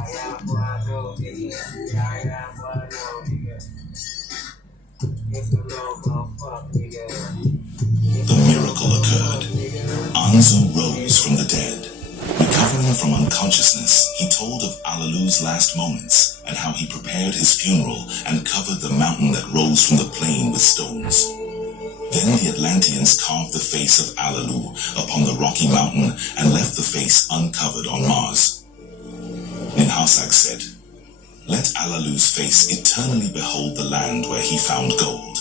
The miracle occurred. Anzu rose from the dead. Recovering from unconsciousness, he told of Alalu's last moments and how he prepared his funeral and covered the mountain that rose from the plain with stones. Then the Atlanteans carved the face of Alalu upon the rocky mountain and left the face uncovered on Mars. Ninhursag said, "Let Alalu's face eternally behold the land where he found gold.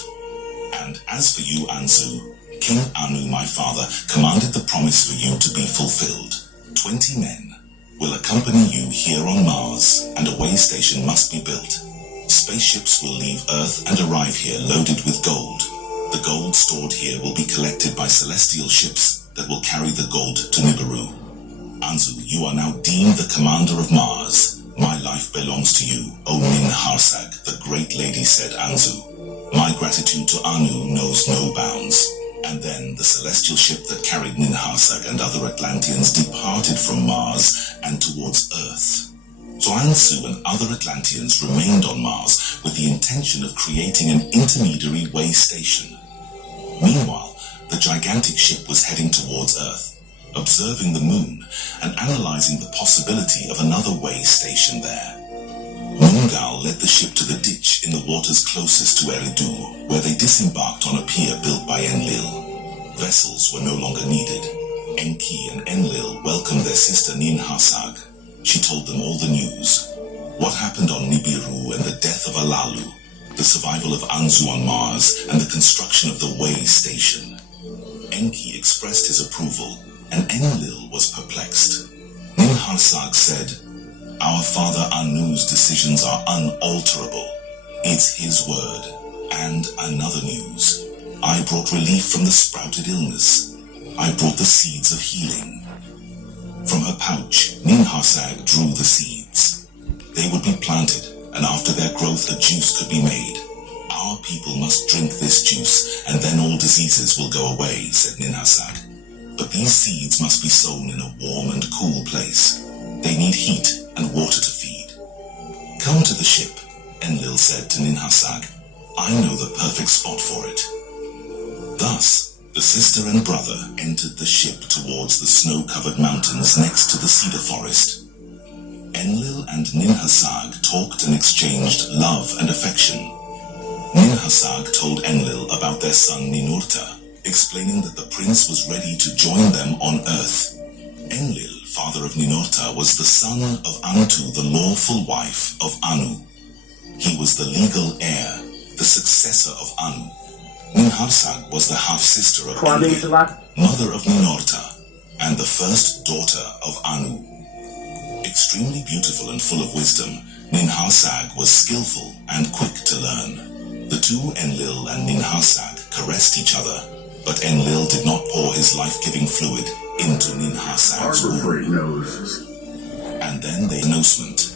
And as for you, Anzu, King Anu, my father, commanded the promise for you to be fulfilled. 20 men will accompany you here on Mars, and a way station must be built. Spaceships will leave Earth and arrive here loaded with gold. The gold stored here will be collected by celestial ships that will carry the gold to Nibiru. Anzu, you are now deemed the commander of Mars. My life belongs to you, O Ninhursag," the great lady said Anzu. "My gratitude to Anu knows no bounds." And then the celestial ship that carried Ninhursag and other Atlanteans departed from Mars and towards Earth. So Anzu and other Atlanteans remained on Mars with the intention of creating an intermediary way station. Meanwhile, the gigantic ship was heading towards Earth, observing the moon and analyzing the possibility of another way station there. Mungal led the ship to the ditch in the waters closest to Eridu, where they disembarked on a pier built by Enlil. Vessels were no longer needed. Enki and Enlil welcomed their sister Ninhursag. She told them all the news. What happened on Nibiru and the death of Alalu, the survival of Anzu on Mars, and the construction of the way station. Enki expressed his approval, and Enlil was perplexed. Ninhursag said, "Our father Anu's decisions are unalterable. It's his word." And another news. "I brought relief from the sprouted illness. I brought the seeds of healing." From her pouch, Ninhursag drew the seeds. They would be planted, and after their growth a juice could be made. "Our people must drink this juice, and then all diseases will go away," said Ninhursag. "But these seeds must be sown in a warm and cool place. They need heat and water to feed." "Come to the ship," Enlil said to Ninhursag. "I know the perfect spot for it." Thus, the sister and brother entered the ship towards the snow-covered mountains next to the cedar forest. Enlil and Ninhursag talked and exchanged love and affection. Ninhursag told Enlil about their son Ninurta, explaining that the prince was ready to join them on Earth. Enlil, father of Ninurta, was the son of Antu, the lawful wife of Anu. He was the legal heir, the successor of Anu. Ninhursag was the half-sister of Enlil, mother of Ninurta, and the first daughter of Anu. Extremely beautiful and full of wisdom, Ninhursag was skillful and quick to learn. The two, Enlil and Ninhursag, caressed each other, but Enlil did not pour his life-giving fluid into Ninhursag's womb. And then the announcement.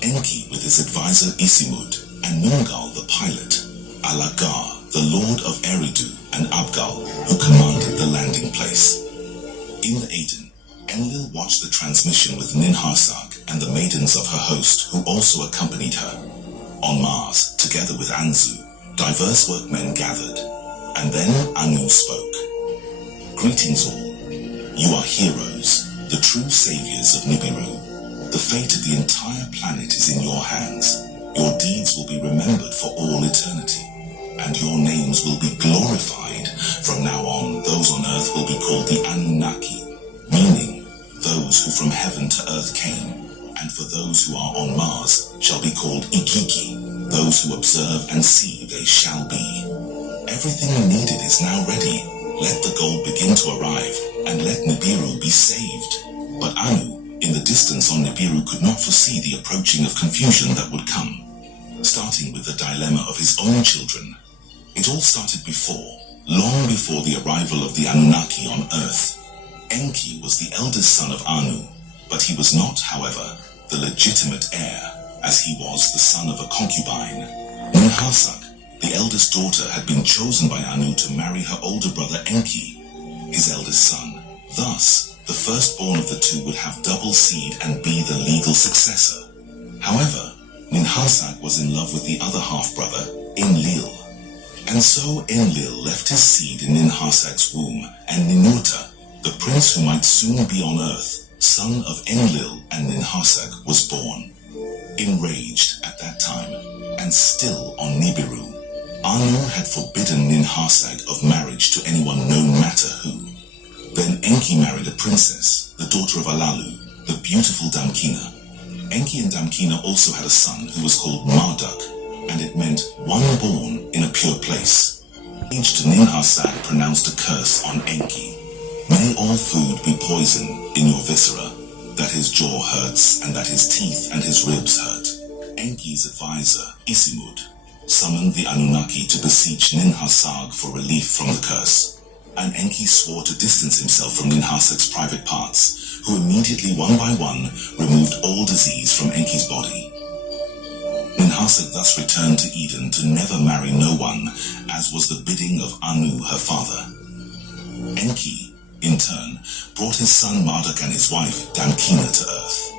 Enki with his advisor Isimud, and Mungal the pilot, Alagar, the lord of Eridu, and Abgal, who commanded the landing place. In the Aden, Enlil watched the transmission with Ninhursag and the maidens of her host, who also accompanied her. On Mars, together with Anzu, diverse workmen gathered, and then Anu spoke. "Greetings all. You are heroes, the true saviors of Nibiru. The fate of the entire planet is in your hands. Your deeds will be remembered for all eternity, and your names will be glorified. From now on, those on Earth will be called the Anunnaki, meaning those who from heaven to earth came, and for those who are on Mars shall be called Ikiki, those who observe and see they shall be. Everything needed is now ready. Let the gold begin to arrive, and let Nibiru be saved." But Anu, in the distance on Nibiru, could not foresee the approaching of confusion that would come, starting with the dilemma of his own children. It all started long before the arrival of the Anunnaki on Earth. Enki was the eldest son of Anu, but he was not, however, the legitimate heir, as he was the son of a concubine. Ninhursag, the eldest daughter, had been chosen by Anu to marry her older brother Enki, his eldest son. Thus, the firstborn of the two would have double seed and be the legal successor. However, Ninhursag was in love with the other half-brother, Enlil. And so Enlil left his seed in Ninhursag's womb, and Ninurta, the prince who might soon be on earth, son of Enlil and Ninhursag, was born. Enraged at that time, and still on Nibiru, Anu had forbidden Ninhursag of marriage to anyone no matter who. Then Enki married a princess, the daughter of Alalu, the beautiful Damkina. Enki and Damkina also had a son who was called Marduk, and it meant one born in a pure place. Age to Ninhursag pronounced a curse on Enki. May all food be poison in your viscera, that his jaw hurts and that his teeth and his ribs hurt. Enki's advisor, Isimud, summoned the Anunnaki to beseech Ninhursag for relief from the curse, and Enki swore to distance himself from Ninhursag's private parts, who immediately one by one removed all disease from Enki's body. Ninhursag thus returned to Eden to never marry no one, as was the bidding of Anu her father. Enki, in turn, brought his son Marduk and his wife Damkina to earth.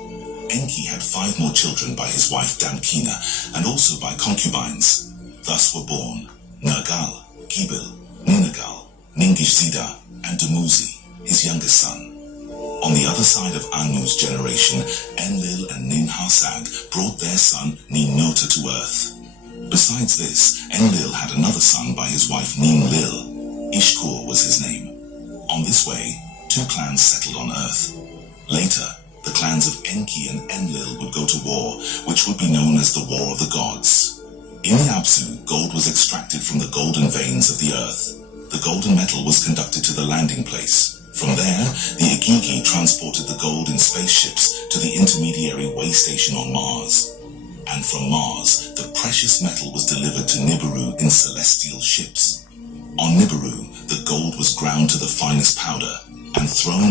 Enki had 5 more children by his wife Damkina, and also by concubines. Thus were born Nergal, Gibil, Ninagal, Ningishzida, and Dumuzi, his youngest son. On the other side of Anu's generation, Enlil and Ninhursag brought their son Ninurta to earth. Besides this, Enlil had another son by his wife Ninlil. Ishkur was his name. On this way, 2 clans settled on earth. Later, the clans of Enki and Enlil would go to war, which would be known as the War of the Gods. In the Apsu, gold was extracted from the golden veins of the earth. The golden metal was conducted to the landing place. From there, the Igigi transported the gold in spaceships to the intermediary way station on Mars. And from Mars, the precious metal was delivered to Nibiru in celestial ships. On Nibiru, the gold was ground to the finest powder and thrown